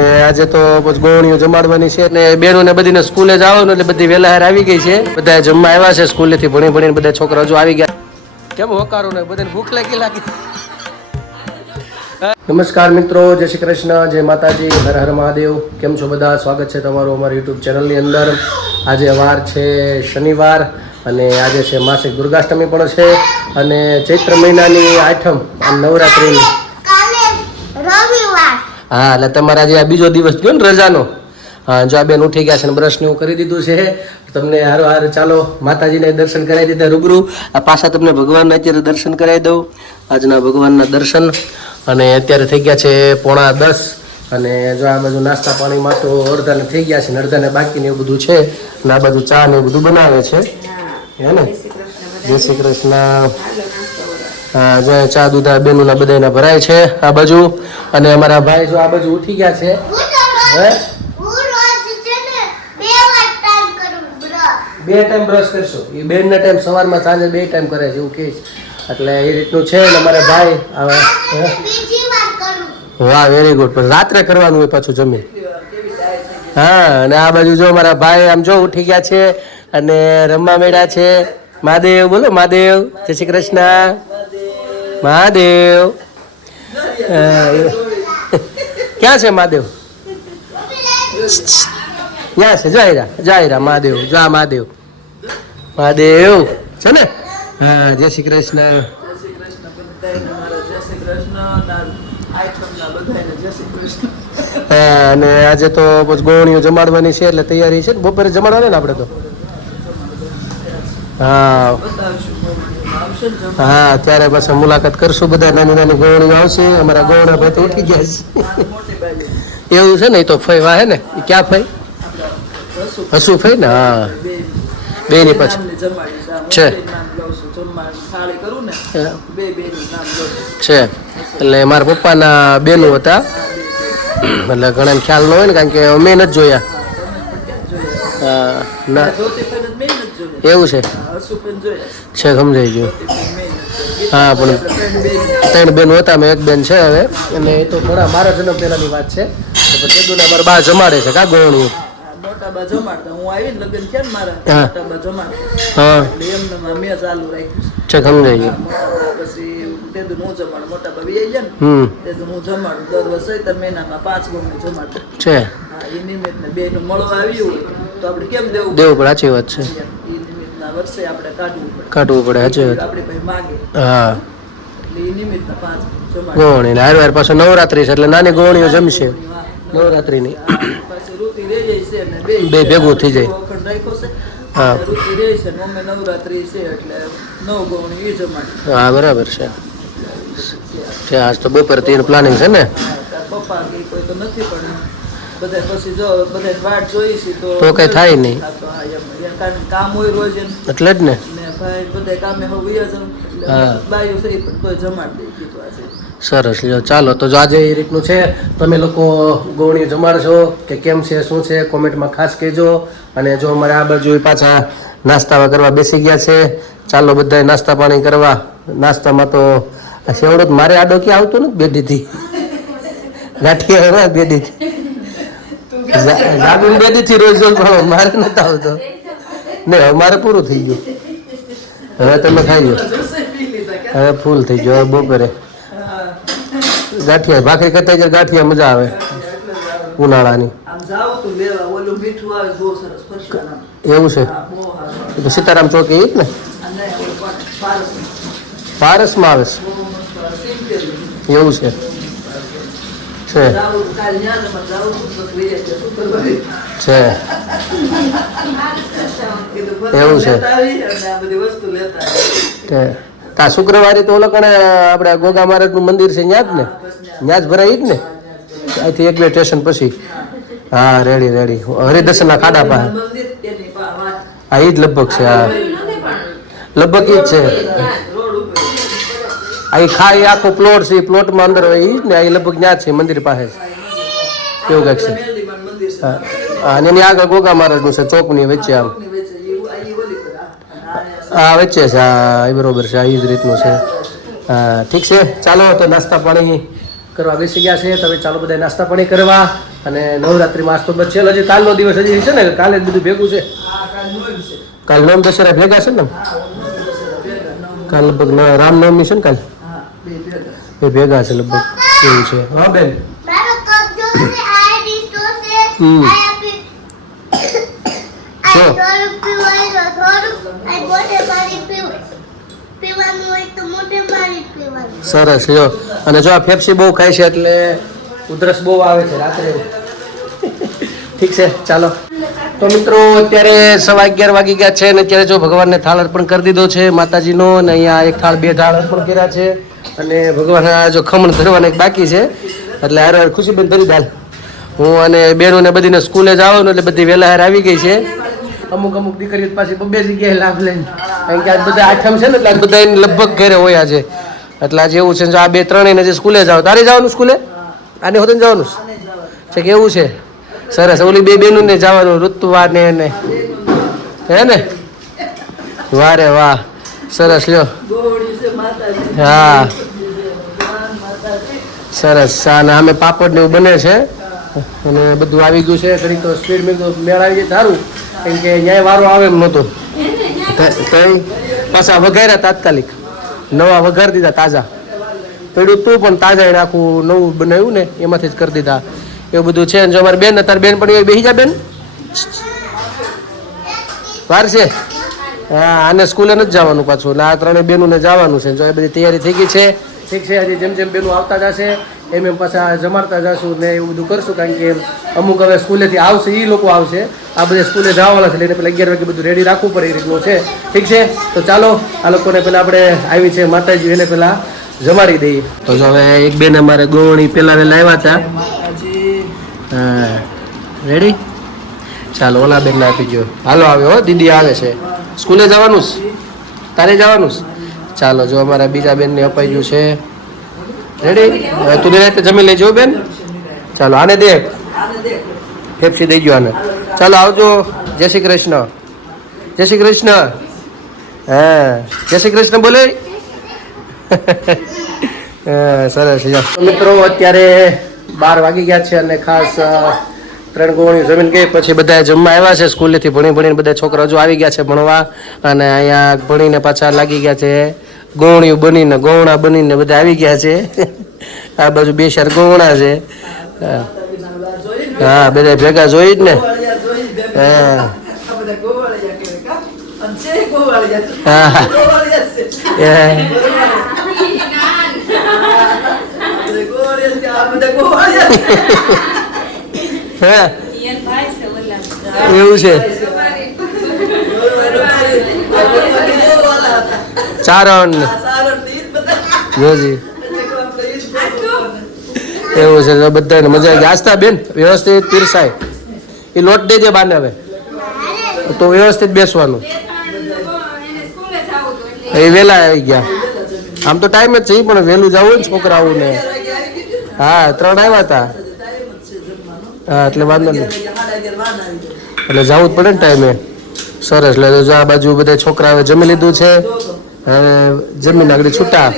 આજે તો ગોળણીઓ જમાડવાની છે અને બેનો ને બધીને સ્કૂલે જવાનું એટલે બધી વેલા હાર આવી ગઈ છે. બધા જમવા આવ્યા છે સ્કૂલેથી ભણી ભણીને બધા છોકરા હજુ આવી ગયા. કેમ હોકારો ને બધાને ભૂખ લાગી. નમસ્કાર મિત્રો, જય શ્રી કૃષ્ણ, જય માતાજી, હર હર મહાદેવ. કેમ છો બધા? સ્વાગત છે તમારું અમારી યુટ્યુબ ચેનલની અંદર. આજે વાર છે શનિવાર અને આજે છે માસિક દુર્ગાષ્ટમી પણ છે અને ચૈત્ર મહિનાની આઠમ નવરાત્રિની. હા, એટલે તમારા જે આ બીજો દિવસ ગયો ને રજાનો. હા, જો આ બેન ઉઠી ગયા છે ને બ્રશ ને એવું કરી દીધું છે. તમને હારો હાર ચાલો માતાજીને દર્શન કરાવી દીધા રૂબરૂ. આ પાછા તમને ભગવાનના અત્યારે દર્શન કરાવી દઉં. આજના ભગવાનના દર્શન. અને અત્યારે થઈ ગયા છે 9:45 અને જો આ બાજુ નાસ્તા પાણીમાં તો અડધાને થઈ ગયા છે ને અડધાને બાકી ને એવું બધું છે. અને આ બાજુ ચા ને એવું બધું બનાવે છે. હે ને? જય શ્રી કૃષ્ણ. હા, જો ચા દૂધ બેનુના બધાના ભરાય છે આ બાજુ. અને અમારા ભાઈ જો આ બાજુ ઉઠી ગયા છે. હે? 2 ટાઈમ બ્રશ કરશો? એ બેનના ટાઈમ સવારમાં સાંજે 2 ટાઈમ કરે છે એવું કહે છે. એટલે એ રીતનું છે ને અમારા ભાઈ. વાહ, વેરી ગુડ. પણ રાત્રે કરવાનું હોય પાછું જમીન. હા, અને આ બાજુ જો અમારા ભાઈ આમ જો ઉઠી ગયા છે અને રમવા મેળા છે. મહાદેવ બોલો, મહાદેવ. જય શ્રી કૃષ્ણ. મહાદેવ ક્યાં છે મહાદેવ? ક્યાં છે? જાયરા મહાદેવ. જા મહાદેવ. મહાદેવ છે ને? હા, જય શ્રી કૃષ્ણ. હા, અને આજે તો ગોળણીઓ જમાડવાની છે એટલે તૈયારી છે ને. બપોરે જમાડવાની ને આપણે તો. હા હા, ત્યારે પાછા મુલાકાત કરશું. બધા નાની નાની ગોળણીઓ આવશે. અમારા ગોળણા ભાઈ તો ઉઠી ગયા છે. એવું છે ને? એ તો ફઈ વાહે ને. એ ક્યાં ફઈ? હસુ ફઈ ને? હા, બે ની પછી છે છે. એટલે મારા પપ્પાના બેનું હતા એટલે ઘણા ખ્યાલ ન હોય ને, કારણ કે મેં નથી જોયા. હા, ના એવું છે. સમજાઈ ગયું. હા, પણ 3 બેન હતા, મેં 1 બેન છે હવે. અને એ તો ઘણા મારા જન્મ પહેલાની વાત છે. તેદુને અમારા બા જમાડે છે કા ગોળણીઓ. મોટા બા જમાડતા, હું આવી ને લગ્ન છે ને મારા, મોટા બા જમાડતા. હા, એટલે એમને મેં ચાલુ રાખ્યું છે. સમજાઈ ગયું. પછી તેદુને હું જમાડું. મોટા બા આવી જાય ને તેદુને હું જમાડું. દર વર્ષે 7 મહિનામાં 5 ગોળણી જમાડું છે. હા, એ નિમિત્તે બેનું મળવા આવ્યું હોય તો આપણે કેમ દેવું પડે? સાચી વાત છે. વર્ષે આપણે કાઢવું પડે. સાચી વાત. આપણે ભાઈ માગે. હા, એટલે એ નિમિત્તે 5 ગોળણી. હાર પાછો નવરાત્રી છે એટલે નાની ગોળણીઓ જમશે નવરાત્રીની. બે ભેગું થઈ જાય. હા હા, બરાબર છે. આજ તો બપોર 3 પ્લાનિંગ છે ને. પપ્પા કોઈ તો નથી પણ બધા પછી જો બધા વાટ જોઈ છે તો કઈ થાય નહીં. કામ હોય રોજ એટલે જ ને. ભાઈ બધા કામે હવે બાયું થઈ પણ તોય જમાડી દઈ કીધું આજે. સરસ, લ્યો ચાલો. તો આજે એ રીતનું છે. તમે લોકો ગોળણી જમાડશો કે કેમ છે, શું છે, કોમેન્ટમાં ખાસ કહેજો. અને જો અમારે આ બાજુ પાછા નાસ્તા કરવા બેસી ગયા છે. ચાલો બધા નાસ્તા પાણી કરવા. નાસ્તામાં તો સેવડો મારે આડો ક્યાં આવતો ને બેદીથી ગાંઠિયા બેદીથી બેદીથી રોજ રોજ મારે નથી આવતો ને. મારે પૂરું થઈ ગયું. હવે તમે ખાઈ લો. હવે ફૂલ થઈ ગયો. હવે બપોરે ગાંઠિયા ભાખરી કરતા ગાંઠિયા મજા આવે ઉનાળાની. એવું છે? તો સીતારામ ચોકી જ ને? પારસમાં આવે છે. એવું છે. છે એવું છે. તા શુક્રવારે તો ઓલો કણે આપણે ગોગા મહારાજનું મંદિર છે ત્યાં જ ને? ત્યાં જ ભરાય જ ને? અહીંથી 1-2 સ્ટેશન પછી. હા, રેડી. હરિદર્શનના ખાડા પાસે. હા, એ જ લગભગ છે. હા, લગભગ એ જ છે. અહીં ખાઈ આખો પ્લોટ છે. પ્લોટમાં અંદર હોય એ જ ને. અહીં લગભગ ત્યાં જ છે મંદિર પાસે એવું કંઈક છે. હા, અને એની આગળ ગોગા મહારાજનું છે ચોકની વચ્ચે. આમ હા, વચ્ચે છે. હા, એ બરોબર છે. એ જ રીતનું છે. હા, ઠીક છે. ચાલો તો નાસ્તા પાણી કરવા બેસી ગયા છે. તમે ચાલો બધા નાસ્તા પાણી કરવા. અને નવરાત્રિમાં આજ તો બસ છેલ્લો હજી કાલનો દિવસ હજી છે ને, કાલે જ બધું ભેગું છે. કાલ નોમ દશેરા ભેગા છે ને, કાલ લગભગ રામનવમી છે ને, કાલ એ ભેગા છે લગભગ એવું છે. હા બેન સરસ લ્યો. અને જો આ ફેફસી બહુ ખાય છે એટલે ઉધરસ બહુ આવે છે રાત્રે. ઠીક છે ચાલો તો મિત્રો અત્યારે 11:15 વાગી ગયા છે અને અત્યારે જો ભગવાનને થાળ અર્પણ કરી દીધો છે માતાજીનો, અને અહીંયા એક થાળ બે થાળ અર્પણ કર્યા છે અને ભગવાનના જો ખમણ ધરવાના એક બાકી છે એટલે હારે ખુશીબેન ધરી દાલ. હું અને બેનોને બધીને સ્કૂલે જવાનું એટલે બધી વહેલા હાર આવી ગઈ છે. અમુક દીકરીઓ પાછી બે જગ્યાએ લાભ લઈને, કારણ કે આજ બધા આઠમ છે ને એટલે આજ બધા લગભગ ઘરે હોય આજે. એટલે આજે એવું છે જો આ 2-3 ને જે સ્કૂલે જાવ. તારે જવાનું સ્કૂલે? આને હોતે જવાનું છે કે એવું છે? સરસ. ઓલી બે બેનું ને જવાનું, ઋતુવા ને હે ને? વાહ રે વાહ, સરસ લ્યો. હા સરસ. અને અમે પાપડ ને એવું બને છે અને બધું આવી ગયું છે. ઘણી તો સ્પીડ મેં મેળ આવી જાય સારું, કેમ કે ન્યાય વારો આવે એમ નહોતો. પાછા વઘાર્યા તાત્કાલિક, નવા વઘાર દીધા તાજા. પડ્યું તું પણ તાજા એને આખું નવું બનાવ્યું ને એમાંથી જ કરી દીધા. એવું બધું છે. જો અમારી બેન અત્યારે બેન પણ બેસી જા બેન, વાર છે. હા આને સ્કૂલે નથી જવાનું પાછું, એટલે આ 3 બેનોને જવાનું છે. જો એ બધી તૈયારી થઈ ગઈ છે. ઠીક છે. હજી જેમ જેમ બેનો આવતા જશે એમ પાછા જમાડતા જશું ને એવું બધું કરશું, કારણ કે અમુક હવે સ્કૂલેથી આવશે, એ લોકો આવશે. આ બધા સ્કૂલે જવાના છે એટલે પેલા 11 વાગે બધું રેડી રાખવું પડે એ રીતનું છે. ઠીક છે તો ચાલો આ લોકોને પેલા આપણે આવી છે માતાજી એને પેલા જમાડી દઈએ. તો હવે એક બેન અમારે ગોવણી પેલા વેલા આવ્યા હતા. હા રેડી, ચાલો ઓલા બેન આપી ગયો. હાલો આવ્યો હો, દીદી આવે છે. સ્કૂલે જવાનું છે? તારે જવાનું છે? ચાલો જો અમારા બીજા બેનને અપાઈ ગયું છે. રેડી, હવે તું રાતે જમી લેજો બેન. ચાલો આને દે, ફેફસી દઈ ગયો આને. ચાલો આવજો. જય શ્રી કૃષ્ણ. જય શ્રી કૃષ્ણ. હા જય શ્રી કૃષ્ણ બોલે. સરસ. મિત્રો અત્યારે 12 વાગી ગયા છે અને ખાસ 3 ગોવણી જમીન ગઈ પછી બધા જમવા આવ્યા છે. સ્કૂલેથી ભણીને બધા છોકરા હજુ આવી ગયા છે ભણવા, અને અહીંયા ભણીને પાછા લાગી ગયા છે ગોવણીઓ બનીને, ગોવણા બનીને બધા આવી ગયા છે. આ બાજુ 2-4 ગોવણા છે. હા બધા ભેગા જોઈ જ ને. હા એવું છે. ચારણ જોજી એવું છે. બધાને મજા આવી. આસ્થા બેન વ્યવસ્થિત પીરસાય. એ લોટ દેજે બાને હવે તો વ્યવસ્થિત બેસવાનું. એ વેલા આવી ગયા. આમ તો ટાઈમ જ છે પણ વહેલું જવું ને છોકરાઓ ને. હા 3 આવ્યા હતા. હા એટલે વાંધો નહીં, એટલે જવું જ પડે ને ટાઈમે. સરસ. એટલે જો આ બાજુ બધા છોકરાઓએ જમી લીધું છે, હવે જમીન આગળ છૂટા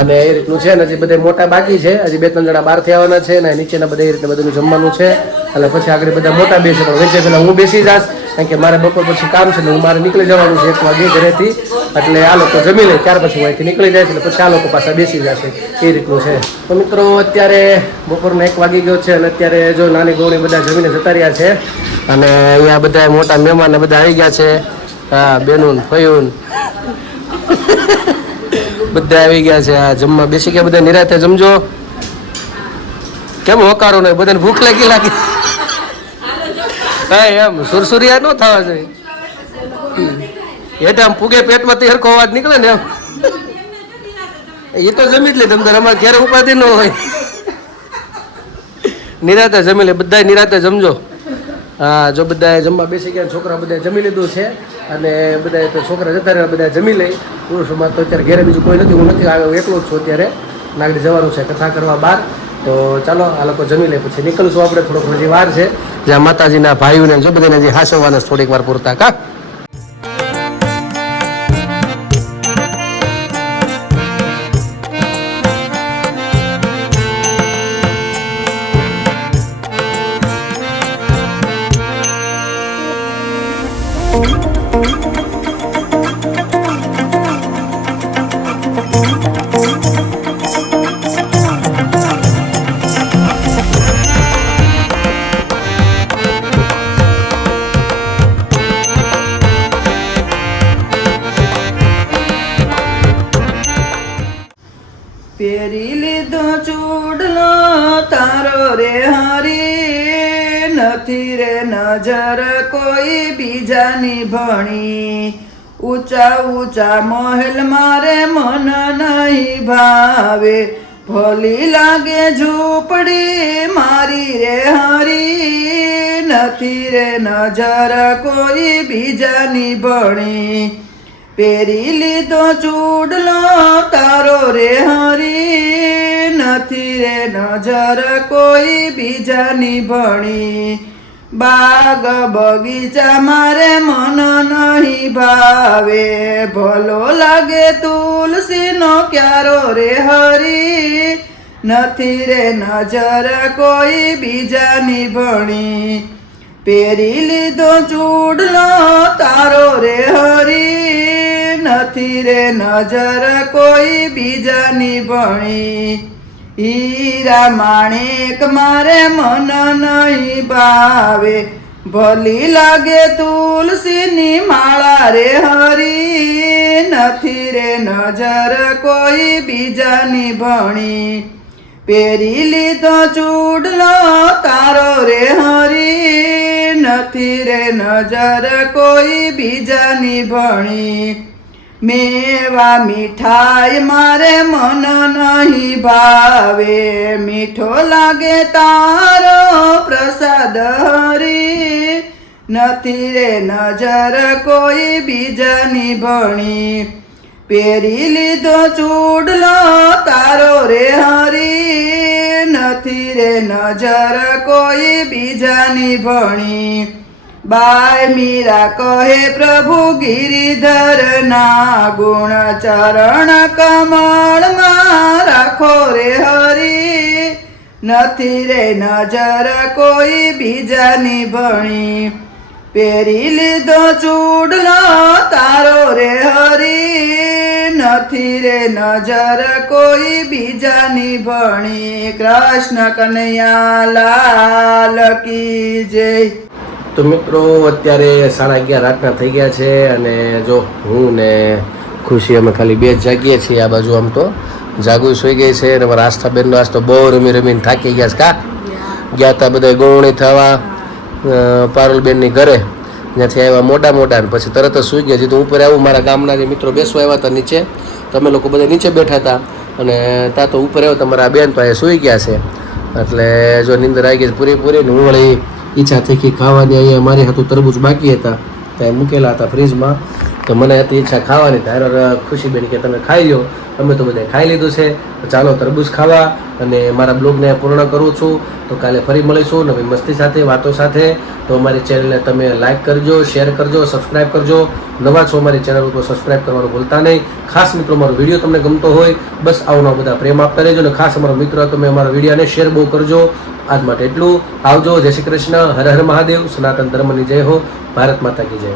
અને એ રીતનું છે ને. હજી બધા મોટા બાકી છે, હજી 2-3 જણા બહારથી આવવાના છે ને નીચેના બધા એ રીતે બધું જમવાનું છે. એટલે પછી આગળ બધા મોટા બેસે, પણ વચ્ચે પેલા હું બેસી જાશ, કારણ કે મારે બપોર પછી કામ છે ને હું મારે નીકળી જવાનું છે 1 વાગે ઘરેથી. એટલે આ લોકો જમી લે ત્યાર પછી હું અહીંથી નીકળી જાય છે, એટલે પછી આ લોકો પાછા બેસી જશે એ રીતનું છે. તો મિત્રો અત્યારે બપોરનો 1 વાગી ગયો છે અને અત્યારે જો નાની ગોળી બધા જમીને જતા રહ્યા છે અને અહીંયા બધા મોટા મહેમાન બધા આવી ગયા છે. હા બેનું ફયુન બધા આવી ગયા છે. આ જમવા બેસી ગયા બધા. નિરાતે જમજો. કેમ હોકારો ને બધાને ભૂખ લાગી. હા એમ સુરસુરિયા ન થવા જોઈએ. એટલે આમ પૂગે પેટમાં હરખો અવાજ નીકળે ને એમ. એ તો જમી જ લે તમ તારે, અમારે ઘેર ઉપાધિ ન હોય. નિરાતે જમી લે બધા, નિરાતે જમજો. હા જો બધા જમવા બેસી ગયા, છોકરા બધા જમી લીધું છે અને બધા તો છોકરા જતા રહ્યા બધા જમી લે. પુરુષોમાં તો અત્યારે ઘેરે બીજું કોઈ નથી, હું નથી આવ્યો, એકલો જ છું અત્યારે. નાગડી જવાનું છે કથા કરવા બહાર. તો ચાલો આ લોકો જમી લે પછી નીકળશું આપણે. થોડોક હજી વાર છે, જ્યાં માતાજીના ભાઈઓને જો બધાને હજી હાસવવાના થોડીક વાર પૂરતા. કા નથી રે નજર કોઈ બીજાની ભણી ઊંચા ઊંચા મહેલ મારે મન નહીં ભાવે ભલી લાગે ઝૂંપડી મારી રે હરી નથી રે નજર કોઈ બીજાની ભણી પહેરી લીધો ચૂડલો તારો રે હરી નથી રે નજર કોઈ બીજાની ભણી બાગ બગીચા મારે મન નહીં ભાવે ભલો લાગે તુલસીનો ક્યારો રે હરી નથી રે નજર કોઈ બીજાની ભણી પહેરી લીધો ચૂડલો તારો રે હરી નથી રે નજર કોઈ બીજાની ભણી હીરા માણેક મારે મન નહીં ભાવે ભલી લાગે તુલસીની માળા રે હરી નથી રે નજર કોઈ બીજાની ભણી પહેરી લીધો ચૂડલો તારો રે હરી નથી રે નજર કોઈ બીજાની ભણી મેવા મીઠાઈ મારે મન નહીં ભાવે મીઠો લાગે તારો પ્રસાદ હરી નથી રે નજર કોઈ બીજાની ભણી પહેરી લીધો ચૂડલો તારો રે હરી નથી રે નજર કોઈ બીજાની ભણી બાય મીરા કહે પ્રભુ ગિરિધર ના ગુણ ચરણ કમળમાં રાખો રે હરી નથી રે નજર કોઈ બીજાની ભણી પહેરી લીધો ચૂડલો તારો રે હરી નથી રે નજર કોઈ બીજાની ભણી કૃષ્ણ કનૈયા લાલ કી જય। તો મિત્રો અત્યારે 11:30 રાતના થઈ ગયા છે અને જો હું ને ખુશી અમે ખાલી બે જ જાગીએ છીએ આ બાજુ આમ તો જાગું સુઈ ગઈ છે અને મારા આસ્થાબેનનો આજ તો બહુ રમી રમીને થાકી ગયા છે કા ગયા હતા બધા ગોવણી થવા પારુલબેનની ઘરે ત્યાંથી આવ્યા મોડા ને પછી તરત જ સુઈ ગયા જેથી હું ઉપર આવું મારા ગામના જે મિત્રો બેસવા આવ્યા હતા નીચે તો અમે લોકો બધા નીચે બેઠા હતા અને ત્યાં તો ઉપર આવ્યો તમારા બેન તો અહીંયા સુઈ ગયા છે એટલે જો નીંદર આવી ગઈ પૂરેપૂરી ને હું વળી ઈચ્છા થઈ કે ખાવાની અહીંયા મારી હાથું તરબૂચ બાકી હતા ત્યાં મૂકેલા હતા ફ્રીજમાં તો મને હતી ઈચ્છા ખાવાની ત્યારે ખુશીબેન કે તમે ખાઈ લો અમે તો બધા ખાઈ લીધું છે તો ચાલો તરબૂચ ખાવા અને મારા બ્લોગને પૂર્ણ કરું છું તો કાલે ફરી મળીશું નવી મસ્તી સાથે વાતો સાથે તો અમારી ચેનલને તમે લાઇક કરજો શેર કરજો સબસ્ક્રાઈબ કરજો નવા છો અમારી ચેનલ ઉપર સબસ્ક્રાઈબ કરવાનું ભૂલતા નહીં ખાસ મિત્રો મારો વિડીયો તમને ગમતો હોય બસ આવના બધા પ્રેમ આપતા રહેજો અને ખાસ અમારો મિત્ર તમે અમારા વિડીયોને શેર બહુ કરજો આજ માટે એટલું આવજો જય શ્રી કૃષ્ણ હર હર મહાદેવ સનાતન ધર્મની જય હો ભારત માતા કી જય।